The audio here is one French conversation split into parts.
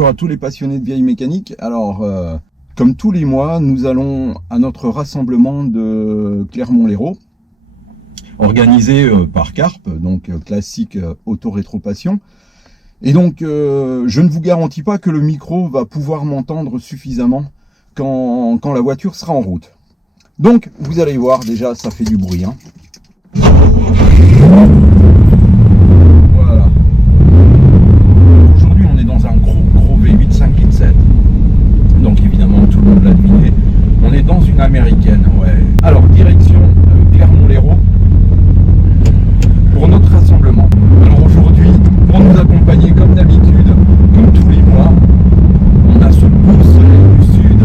bonjour à tous les passionnés de vieille mécanique. Alors, comme tous les mois, nous allons à notre rassemblement de Clermont-Lérault, organisé par Carp, donc classique auto-rétro-passion. Et donc, je ne vous garantis pas que le micro va pouvoir m'entendre suffisamment quand la voiture sera en route. Donc, vous allez voir, déjà, ça fait du bruit. Hein. Voilà. Aujourd'hui, on est dans un gros V8 5 litres 7. Donc, évidemment, tout le monde l'a deviné. On est dans une américaine, ouais. Alors, direction Clermont-Lérault pour notre rassemblement. Alors, aujourd'hui, pour nous accompagner, comme d'habitude, comme tous les mois, on a ce beau soleil du sud.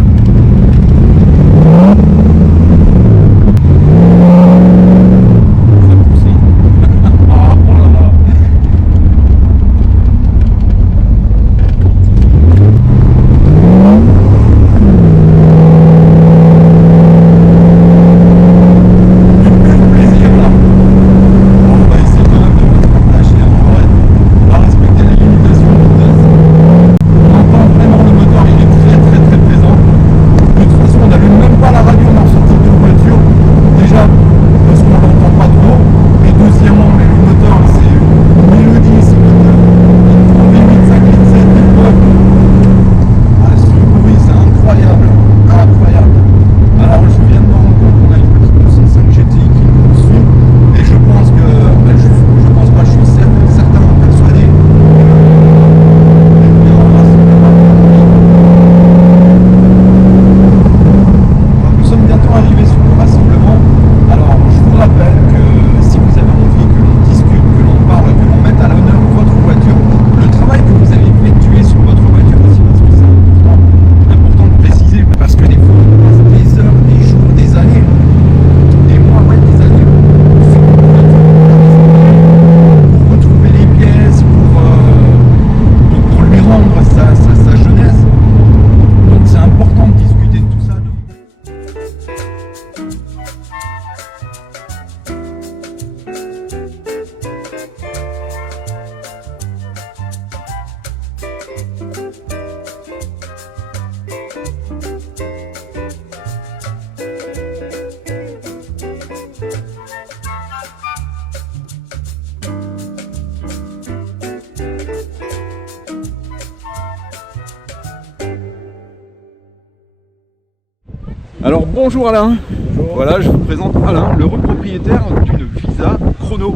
Alors bonjour Alain. Bonjour. Voilà, je vous présente Alain, le propriétaire d'une Visa Chrono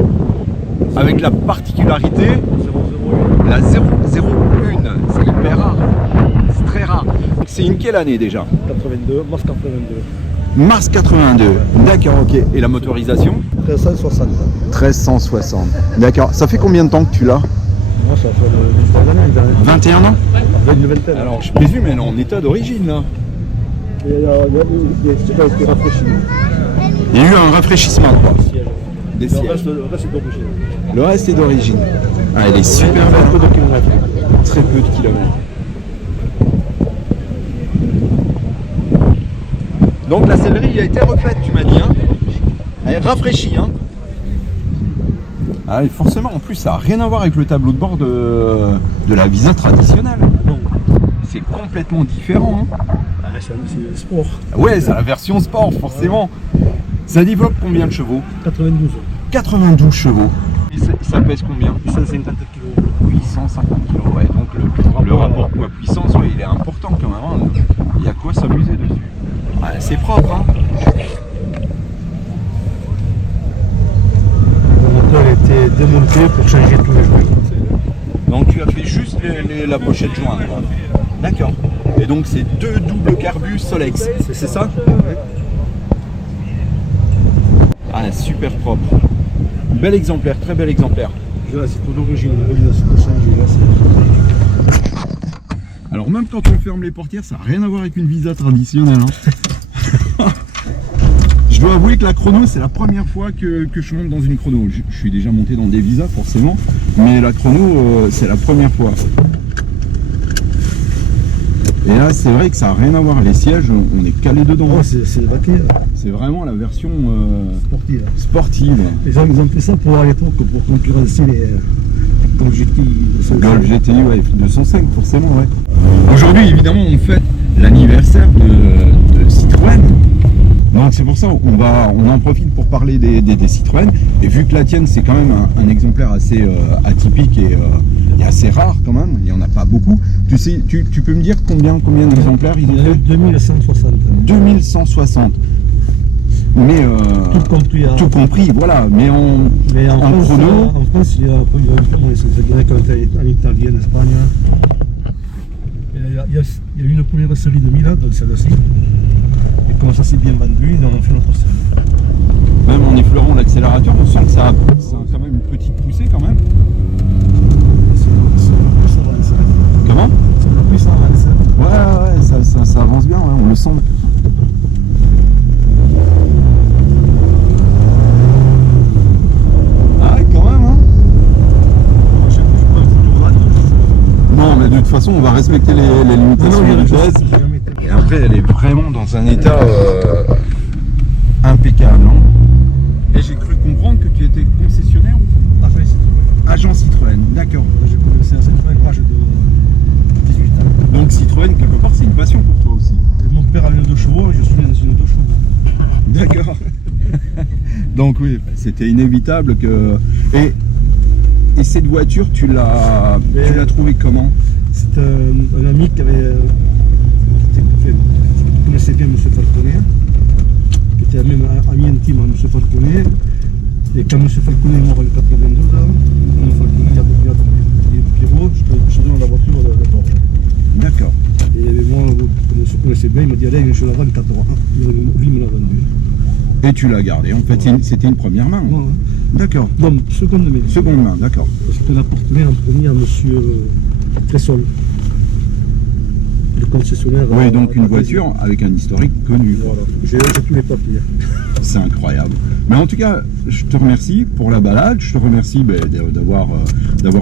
avec la particularité 001. La 001, c'est hyper rare, c'est très rare. C'est une quelle année déjà? 82, mars 82. Mars 82, d'accord, ok. Et la motorisation? 1360. 1360, d'accord. Ça fait combien de temps que tu l'as? Moi ça fait une vingtaine d'années. 21 ans? Une vingtaine. Alors je présume elle est en état d'origine là. Il y a été rafraîchi. Il y a eu un rafraîchissement quoi. Des sièges. Le reste est d'origine. Le reste est d'origine. Ah, elle est super belle. Peu de kilomètres. Très peu de kilomètres. Donc la sellerie a été refaite, tu m'as dit. Hein, elle est rafraîchie. Hein. Ah, et forcément, en plus, ça n'a rien à voir avec le tableau de bord de la Visa traditionnelle. Non. C'est complètement différent. Hein. C'est sport. Ouais, c'est la version sport, forcément. Ça développe combien de chevaux? 92. 92 chevaux. Et ça pèse combien? 150 kg. 850 kg, ouais. Donc le rapport poids-puissance, ouais, il est important quand même. Hein. Il y a quoi s'amuser dessus. Ouais, c'est propre, hein. Le moteur a été démonté pour changer tous les joints. Donc tu as fait juste la pochette jointe, quoi. D'accord. Et donc c'est deux doubles carbus Solex, c'est ça? Ouais. Ah, super propre. Bel exemplaire, très bel exemplaire. Là c'est tout d'origine, l'organisation a changé. Alors même quand on ferme les portières, ça n'a rien à voir avec une Visa traditionnelle. Hein. Je dois avouer que la Chrono, c'est la première fois que je monte dans une Chrono. Je suis déjà monté dans des Visas forcément, mais la Chrono, c'est la première fois. Et là, c'est vrai que ça n'a rien à voir. Les sièges, on est calé dedans. Oh, c'est vaqué. C'est vraiment la version sportive. sportive. Les gens ils ont fait ça pour à l'époque pour concurrencer Golf GTI. Golf GTI, ouais, 205 forcément, ouais. Aujourd'hui, évidemment, on fête l'anniversaire de Citroën. Donc c'est pour ça on en profite pour parler des Citroën. Et vu que la tienne c'est quand même un exemplaire assez atypique et assez rare quand même, il n'y en a pas beaucoup. Tu sais, tu peux me dire combien d'exemplaires il y a eu 2160. 2160. Mais tout compris, voilà. Mais en chrono. En France, il y a un peu en Italie, en Espagne. Il y a eu une première série de Milan, donc celle-ci. Et comme ça s'est bien vendu, ils ont fait notre série. Même en effleurant l'accélérateur, on sent que ça a quand même une petite poussée quand même. Comment? C'est le puissant, Ouais, ça avance bien, ouais, on le sent. Ah ouais, quand même, hein. Non, mais de toute façon, on va respecter les limitations de vitesse. Et après, elle est vraiment dans un état impeccable. Hein. Et j'ai cru comprendre que tu étais concessionnaire ou agent Citroën, d'accord. J'ai commencé à Citroën à l'âge de 18 ans. Donc Citroën, quelque part, c'est une passion pour toi aussi. Et mon père avait une 2 chevaux et je suis né dans une 2 chevaux. D'accord. Donc oui, c'était inévitable que... Et cette voiture, tu l'as trouvée comment? C'est un ami qui connaissait bien M. Falconet, qui était même ami intime à M. Falconet. Et quand M. Falconet est mort en 92, M. Falconet a dit Pierrot, je te donne la voiture de Porsche. D'accord. Et moi, comme on se connaissait bien, il m'a dit allez, je la vends 4 ans. Lui me l'a vendue. Et tu l'as gardée. En fait, c'était une première main. Ouais. D'accord. Donc, seconde main. Seconde main, d'accord. Parce que l'appartenait en premier à M. Tressol, le concessionnaire. Oui, donc une voiture avec un historique connu. Voilà, j'ai tous les papiers. C'est incroyable. Mais en tout cas, je te remercie pour la balade. Je te remercie d'avoir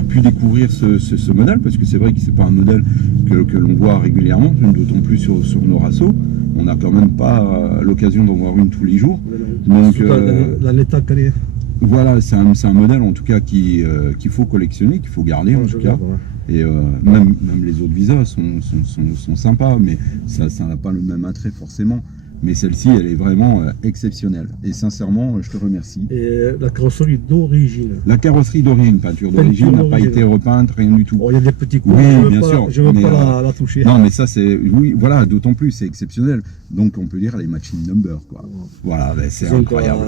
pu découvrir ce modèle, parce que c'est vrai que c'est pas un modèle que l'on voit régulièrement, d'autant plus sur nos rassos. On n'a quand même pas l'occasion d'en voir une tous les jours. Donc, dans l'état qu'elle est. Voilà, c'est un modèle en tout cas qu'il faut collectionner, qu'il faut garder en tout cas. Et même les autres visas sont sympas, mais ça n'a pas le même attrait forcément. Mais celle-ci, elle est vraiment exceptionnelle. Et sincèrement, je te remercie. Et la carrosserie d'origine. La carrosserie d'origine, peinture d'origine, n'a pas été repeinte, rien du tout. Bon, il y a des petits coups, oui, bien sûr. Je ne veux pas la toucher. Non, mais ça, c'est... Oui, voilà, d'autant plus, c'est exceptionnel. Donc, on peut dire les matching number, quoi. Voilà, ben, c'est incroyable.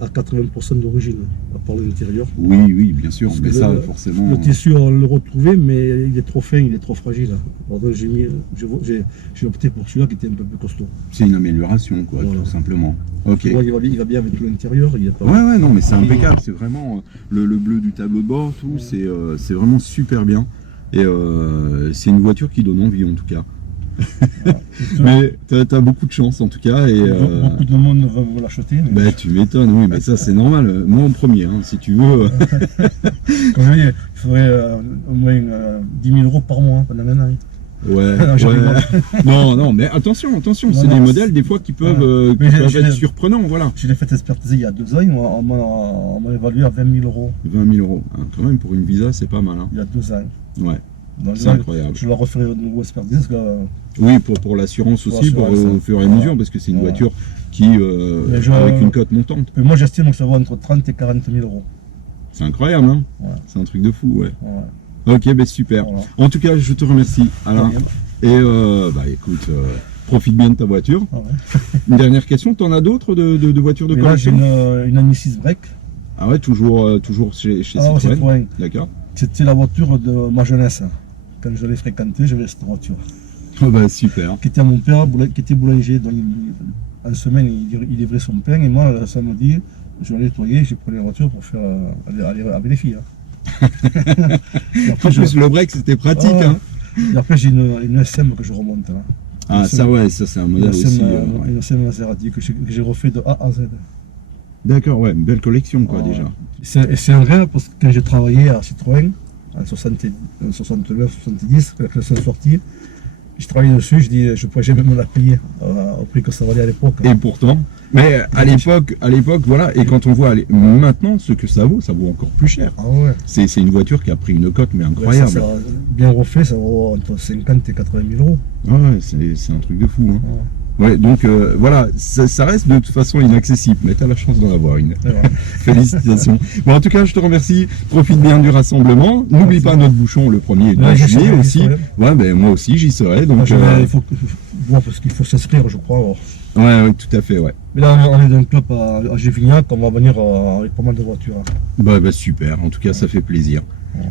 À 80% d'origine, à part l'intérieur. Oui, bien sûr. Mais ça, forcément... Le tissu, on le retrouvait, mais il est trop fin, il est trop fragile. Alors, j'ai opté pour celui-là qui était un peu plus costaud. C'est une amélioration, quoi, voilà. Tout simplement. Ok. Il va bien avec l'intérieur. Ouais, non, mais c'est impeccable. C'est vraiment le bleu du tableau de bord, tout. C'est vraiment super bien. Et c'est une voiture qui donne envie, en tout cas. Mais t'as beaucoup de chance, en tout cas. Et, beaucoup de monde va vous l'acheter. Mais... Bah, tu m'étonnes, oui, mais ça, c'est normal. Moi, en premier, hein, si tu veux. Comme je dis, il faudrait au moins 10 000 € par mois pendant un an. Ouais. Non, mais attention, c'est des modèles des fois qui peuvent, être surprenants, voilà. Je l'ai fait expertiser il y a 2 ans, on m'a évalué à 20 000 €. 20 000 €, hein, quand même pour une Visa, c'est pas mal. Hein. Il y a 2 ans. Ouais. C'est incroyable. Je la referai de nouveau expertise. Oui, pour l'assurance aussi, au fur et à mesure, parce que c'est une voiture qui, avec une cote montante. Mais moi, j'estime que ça vaut entre 30 et 40 000 €. C'est incroyable, hein. C'est un truc de fou, ouais. Ok, ben super. Voilà. En tout cas, je te remercie, Alain. Et écoute, profite bien de ta voiture. Une dernière question, t'en as d'autres de voitures de collection? J'ai une Anisis Break. Ah ouais, toujours chez Citroën. D'accord. C'était la voiture de ma jeunesse. Quand je l'ai fréquentée, j'avais cette voiture. Oh bah super. Qui était à mon père, qui était boulanger. Donc en semaine, il livrait son pain. Et moi, le samedi, je l'ai nettoyé, j'ai pris la voiture pour faire aller avec les filles. En plus, le break, c'était pratique. Hein. Et après, j'ai une SM que je remonte. Là. Ah, ça, ouais, ça, c'est un modèle aussi. Une SM Maserati que j'ai refait de A à Z. D'accord, ouais, une belle collection, quoi, déjà. C'est un rêve parce que quand j'ai travaillé à Citroën, en 69, 70, quand la classe est sortie, je travaillais dessus, je dis, je pourrais jamais me la payer au prix que ça valait à l'époque. Et pourtant, mais à l'époque, voilà, et quand on voit maintenant ce que ça vaut encore plus cher. Ah ouais. C'est une voiture qui a pris une cote, mais Ouais, incroyable. ça, bien refait, ça vaut entre 50 et 80 000 euros. Ah ouais, c'est un truc de fou. Hein. Ouais. Ouais, donc voilà, ça reste de toute façon inaccessible, mais tu as la chance d'en avoir une. Ouais. Félicitations. Bon, en tout cas, je te remercie. Profite bien du rassemblement. N'oublie pas notre bouchon le 1er Ouais, j'y juillet serai, aussi. j'y serai. Ouais, ben moi aussi j'y serai. Donc, Il faut parce qu'il faut s'inscrire, je crois. Alors. ouais, tout à fait, ouais. Mais là, on est dans un club à Gévignac, on va venir avec pas mal de voitures. Hein. Bah super. En tout cas, ça fait plaisir.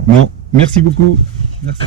Bon, merci beaucoup. Merci.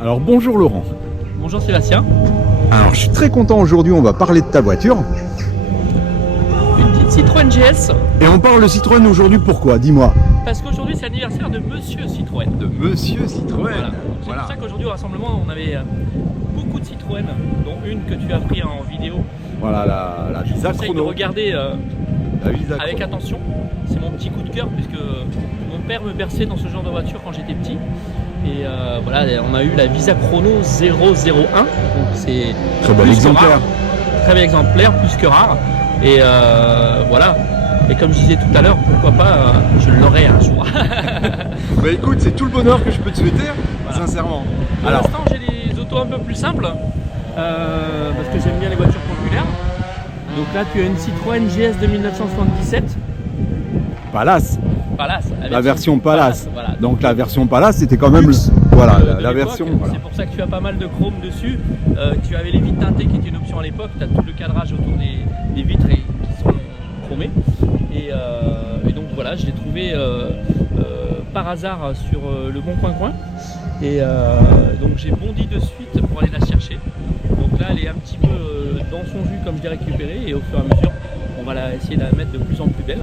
Alors bonjour Laurent. Bonjour Sébastien. Alors je suis très content aujourd'hui, on va parler de ta voiture. Une petite Citroën GS, Et on parle de Citroën aujourd'hui, pourquoi? Dis-moi. parce qu'aujourd'hui c'est l'anniversaire de Monsieur Citroën. De Monsieur Citroën. Voilà. C'est pour ça qu'aujourd'hui au rassemblement on avait beaucoup de Citroën, dont une que tu as pris en vidéo. Voilà la Je vous Visa conseille de Chrono. regarder La Visa avec Chrono. attention. C'est mon petit coup de cœur puisque mon père me berçait dans ce genre de voiture quand j'étais petit. Et voilà, on a eu la Visa Chrono 001, donc c'est Très bel plus que exemplaire. rare. Très bel exemplaire, plus que rare. Et voilà. Et comme je disais tout à l'heure, pourquoi pas, je l'aurai un jour. Bah écoute, c'est tout le bonheur que je peux te souhaiter, Voilà. sincèrement. Pour Alors, l'instant, j'ai des autos un peu plus simples parce que j'aime bien les voitures populaires. Donc là, tu as une Citroën GS de 1977. Palace, Palace. la version Palace. Voilà. Donc la version Palace, c'était quand même Luxe voilà, de la l'époque. version. Voilà. C'est pour ça que tu as pas mal de chrome dessus. Tu avais les vitres teintées qui étaient une option à l'époque. Tu as tout le cadrage autour des vitres qui sont chromées. Et donc voilà, je l'ai trouvé par hasard sur le Bon Coin. Et donc j'ai bondi de suite pour aller la chercher. Donc là, elle est un petit peu dans son jus comme je l'ai récupérée. Et au fur et à mesure, on va essayer de la mettre de plus en plus belle.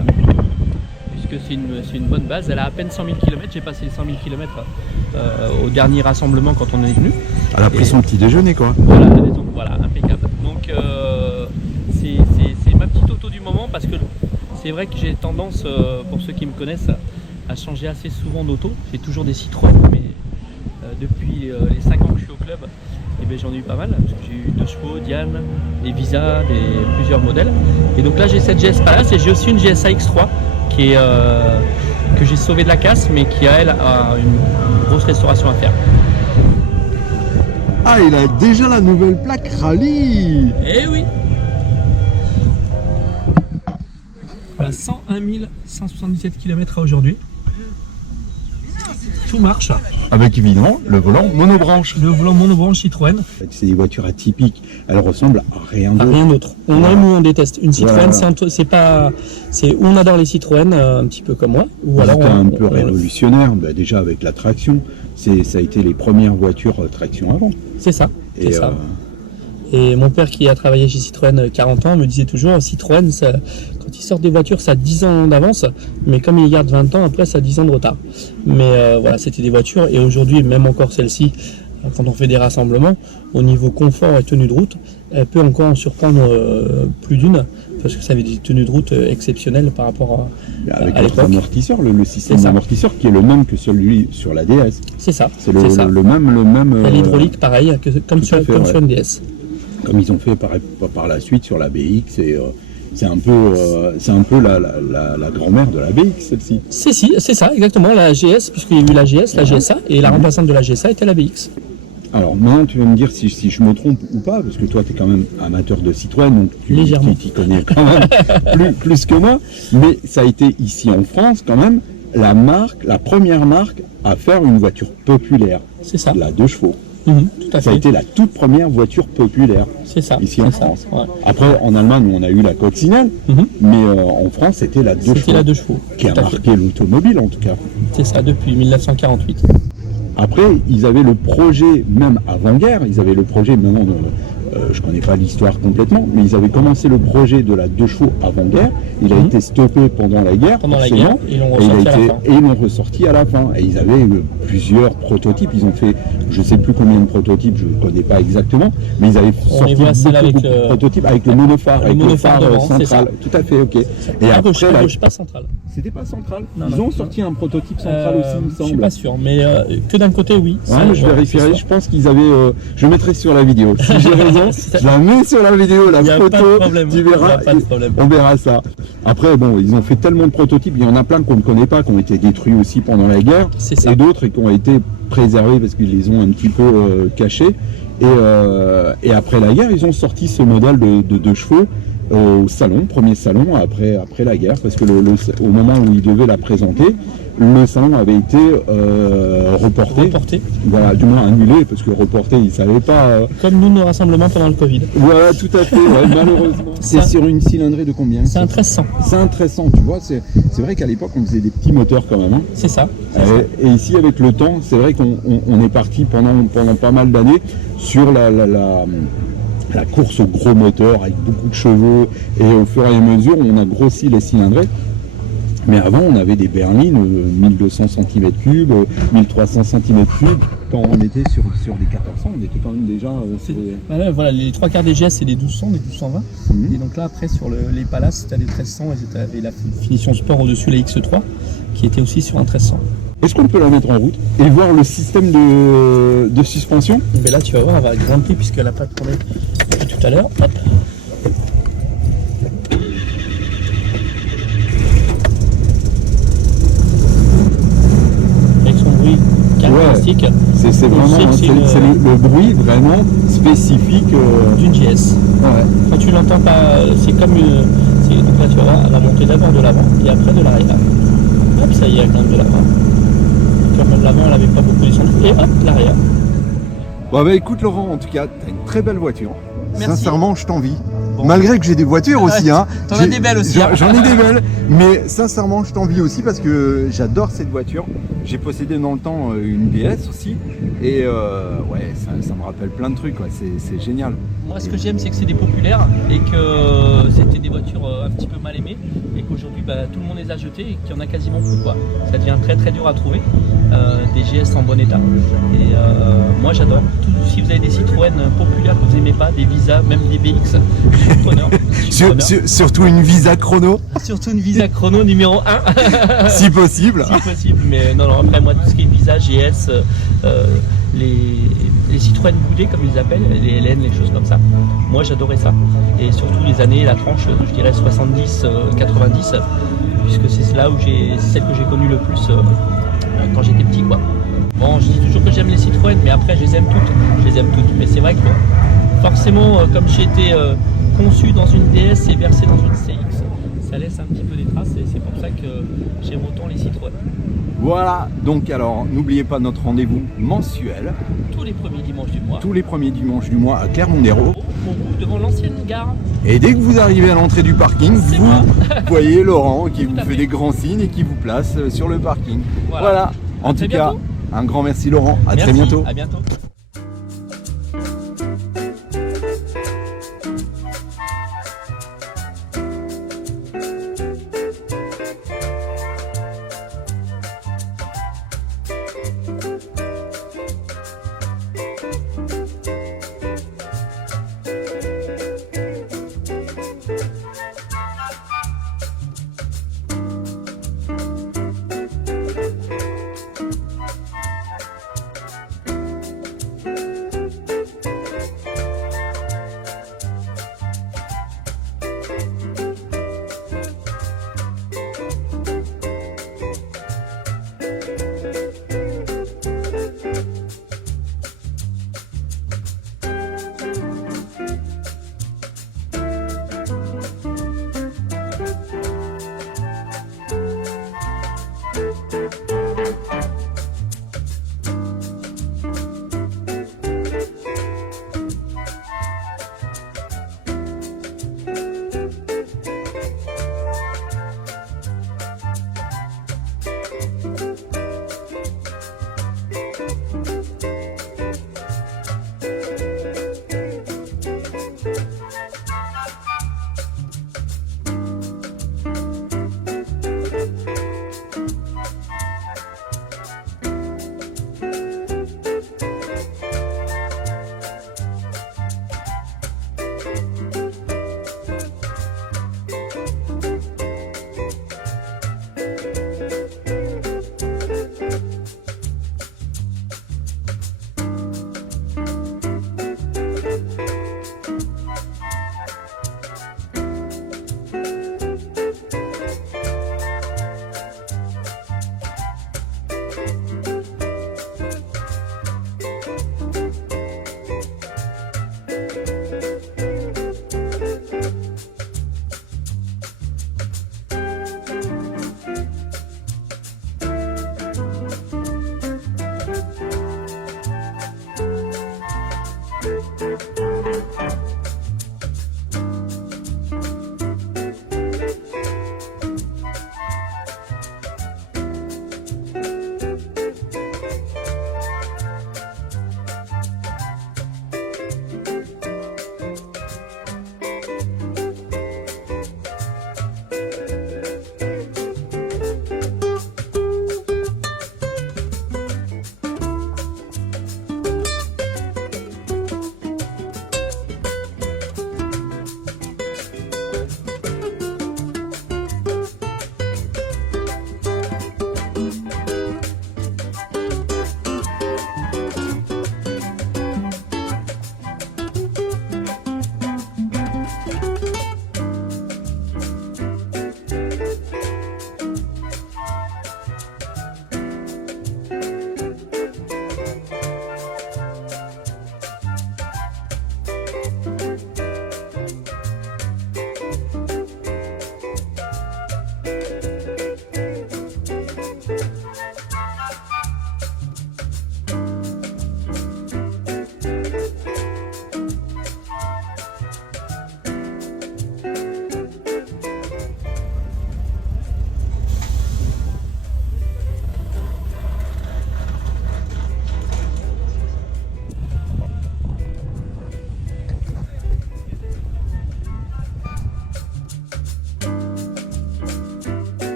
Puisque c'est une bonne base. Elle a à peine 100 000 km. J'ai passé les 100 000 km au dernier rassemblement quand on est venu. Elle a pris son petit déjeuner, quoi. Voilà, donc, voilà, impeccable. Donc c'est ma petite auto du moment parce que c'est vrai que j'ai tendance, pour ceux qui me connaissent, à changer assez souvent d'auto. J'ai toujours des Citroën, mais depuis les 5 ans que je suis au club, eh bien, j'en ai eu pas mal, parce que j'ai eu 2 chevaux, Diane, des Visa, plusieurs modèles. Et donc là j'ai cette GS Palace et j'ai aussi une GS AX3 qui est, que j'ai sauvé de la casse, mais qui elle a une grosse restauration à faire. Ah, il a déjà la nouvelle plaque rallye. Eh oui. Voilà, 101 177 km à aujourd'hui. Tout marche. Avec évidemment le volant monobranche. Le volant monobranche Citroën. C'est des voitures atypiques. Elles ressemblent à rien d'autre. Rien d'autre. On aime ou on déteste. Une Citroën, Voilà. c'est pas, c'est on adore les Citroën, un petit peu comme moi. Ou alors C'était un peu révolutionnaire. Bah, déjà avec la traction, ça a été les premières voitures traction avant. C'est ça. C'est Et ça. Et mon père qui a travaillé chez Citroën 40 ans me disait toujours Citroën, quand ils sortent des voitures, ça a 10 ans d'avance, mais comme ils gardent 20 ans, après ça a 10 ans de retard. Mais voilà, c'était des voitures, et aujourd'hui, même encore celle-ci, quand on fait des rassemblements, au niveau confort et tenue de route, elle peut encore en surprendre plus d'une, parce que ça avait des tenues de route exceptionnelles par rapport avec à notre l'époque. amortisseur, le système C'est ça. d'amortisseur qui est le même que celui sur la DS. C'est ça. C'est le même. Et l'hydraulique, pareil, comme tout à fait, sur une DS. Comme ils ont fait par la suite sur la BX, c'est un peu la grand-mère de la BX, celle-ci. C'est ça, exactement, la GS, puisqu'il y a eu la GS, la GSA, et la remplaçante de la GSA était la BX. Alors maintenant, tu vas me dire si je me trompe ou pas, parce que toi, tu es quand même amateur de Citroën, donc Légèrement. tu t'y connais quand même plus que moi. Mais ça a été ici en France, quand même, la première marque à faire une voiture populaire. C'est ça. La 2 chevaux. Tout à Ça a fait. été la toute première voiture populaire C'est ça. ici en c'est ça, France. ouais. Après, en Allemagne, on a eu la coccinelle, mais en France, c'était la 2 C'était chevaux, la 2 chevaux. qui a tout à fait. marqué l'automobile en tout cas. C'est ça, depuis 1948. Après, ils avaient le projet, même avant-guerre, ils avaient le projet, maintenant, je connais pas l'histoire complètement, mais ils avaient commencé le projet de la 2 chevaux avant-guerre. Il a été stoppé pendant la guerre, Pendant la forcément, guerre, ils l'ont et il a ressorti à la été- fin. et ils l'ont ressorti à la fin. Et ils avaient plusieurs prototypes. Ils ont fait, je sais plus combien de prototypes, je connais pas exactement, mais ils avaient On sorti les voit, celle avec beaucoup de le- prototypes avec le monophare, le avec le monophare phare devant, c'est central. Tout à fait, ok. Et à gauche, après, à la- gauche, pas centrale. c'était pas central. Non, Ils non. ont sorti un prototype central aussi, il me Je suis semble. pas sûr, mais que d'un côté, oui. Ouais, Ça, mais je vérifierai, c'est je pense qu'ils avaient. Je mettrai sur la vidéo. Si j'ai raison, C'est ça. je la mets sur la vidéo, la Il y a photo. pas de problème. Tu Il y verras. a pas de problème. On verra ça. Après, bon, ils ont fait tellement de prototypes. Il y en a plein qu'on ne connaît pas, qui ont été détruits aussi pendant la guerre. C'est ça. Et d'autres qui ont été préservés parce qu'ils les ont un petit peu cachés. Et après la guerre, ils ont sorti ce modèle de 2 chevaux au salon, premier salon après la guerre, parce que au moment où ils devaient la présenter, le salon avait été reporté. Voilà, du moins annulé, parce que reporté, ils ne savaient pas. Comme nous, nos rassemblements pendant le Covid. Voilà, tout à fait, ouais, malheureusement. C'est Ça- sur une cylindrée de combien? C'est un 1300. C'est un 1300, tu vois, c'est vrai qu'à l'époque, on faisait des petits moteurs quand même. Hein. C'est ça. Et ici, avec le temps, c'est vrai qu'on est parti pendant pas mal d'années sur la course au gros moteur avec beaucoup de chevaux, et au fur et à mesure, on a grossi les cylindrées. Mais avant, on avait des berlines 1200 cm3, 1300 cm3. Quand on était sur des 1400, on était quand même déjà. Voilà, les 3/4 des GS, c'est des 1200, des 1220. Mhm. Et donc là, après, sur les Palace, tu as des 1300 et tu avais la finition sport au-dessus, la X3, qui était aussi sur un 1300. Est-ce qu'on peut la mettre en route et voir le système de suspension? Mais là, tu vas voir, elle va grimper puisqu'elle n'a pas tourné depuis tout à l'heure. Hop. Avec son bruit caractéristique C'est On vraiment sait que c'est c'est le bruit vraiment spécifique. d'une GS. Ouais. Quand tu l'entends pas, c'est comme donc là, tu vas voir, elle va monter d'abord de l'avant et après de l'arrière. Hop, ça y est, elle grimpe de l'avant. Comme l'avant, elle n'avait pas beaucoup descendu. Et hop, l'arrière. Bon bah écoute Laurent, en tout cas, t'as une très belle voiture. Merci. Sincèrement, je t'envie. Bon. Malgré que j'ai des voitures aussi, hein. T'en as des belles aussi, hein. J'en ai des belles, mais sincèrement, je t'envie aussi parce que j'adore cette voiture. J'ai possédé dans le temps une BS aussi, et ouais, ça me rappelle plein de trucs, quoi. C'est génial. Moi, ce que j'aime, c'est que c'est des populaires et que c'était des voitures un petit peu mal aimées et qu'aujourd'hui, tout le monde les a jetées et qu'il y en a quasiment plus, quoi. Ça devient très très dur à trouver, des GS en bon état. Et moi, j'adore. Si vous avez des Citroën populaires que vous n'aimez pas, des Visa, même des BX, je suis preneur. Je suis preneur. Surtout une Visa chrono, Surtout une Visa chrono numéro 1. si possible. Si possible, mais non, après moi tout ce qui est Visa, GS, les Citroën boudés comme ils appellent, les LN, les choses comme ça, moi j'adorais ça. Et surtout les années, la tranche, je dirais 70, 90, puisque c'est là où c'est celle que j'ai connue le plus quand j'étais petit, quoi. Bon, je dis toujours que j'aime les Citroën, mais après je les aime toutes, mais c'est vrai que forcément, comme j'ai été conçu dans une DS et versé dans une CX, ça laisse un petit peu des traces et c'est pour ça que j'aime autant les Citroën. Voilà, donc alors n'oubliez pas notre rendez-vous mensuel, Tous les premiers dimanches du mois, tous les premiers dimanches du mois à Clermont-Ferrand. devant l'ancienne gare. Et dès que vous arrivez à l'entrée du parking, C'est vous moi. voyez Laurent qui vous à fait fait. des grands signes et qui vous place sur le parking. Voilà. En très tout cas, bientôt. un grand merci Laurent, à très Merci, bientôt. À bientôt.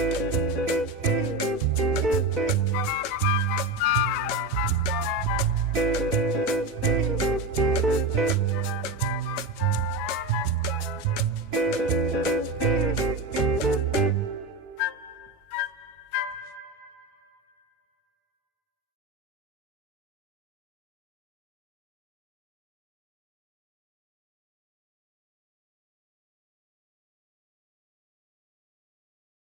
Ciao.